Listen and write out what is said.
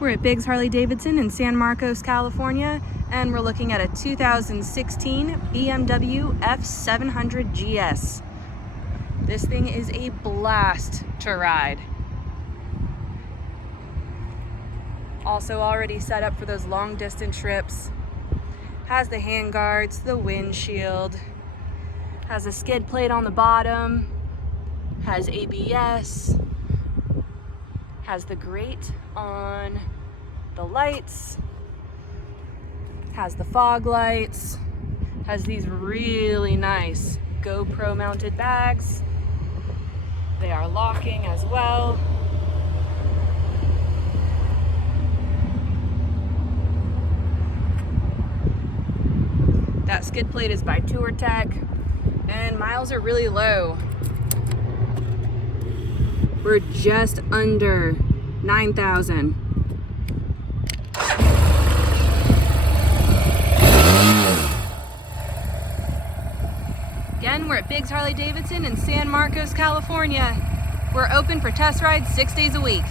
We're at Biggs Harley Davidson in San Marcos, California, and we're looking at a 2016 BMW F 700 GS. This thing is a blast to ride. Also already set up for those long distance trips. Has the handguards, the windshield, has a skid plate on the bottom, has ABS, has the grate on the lights, has the fog lights, has these really nice GoPro mounted bags. They are locking as well. That skid plate is by TourTech, and miles are really low. We're just under 9,000. Again, we're at Biggs Harley Davidson in San Marcos, California. We're open for test rides 6 days a week.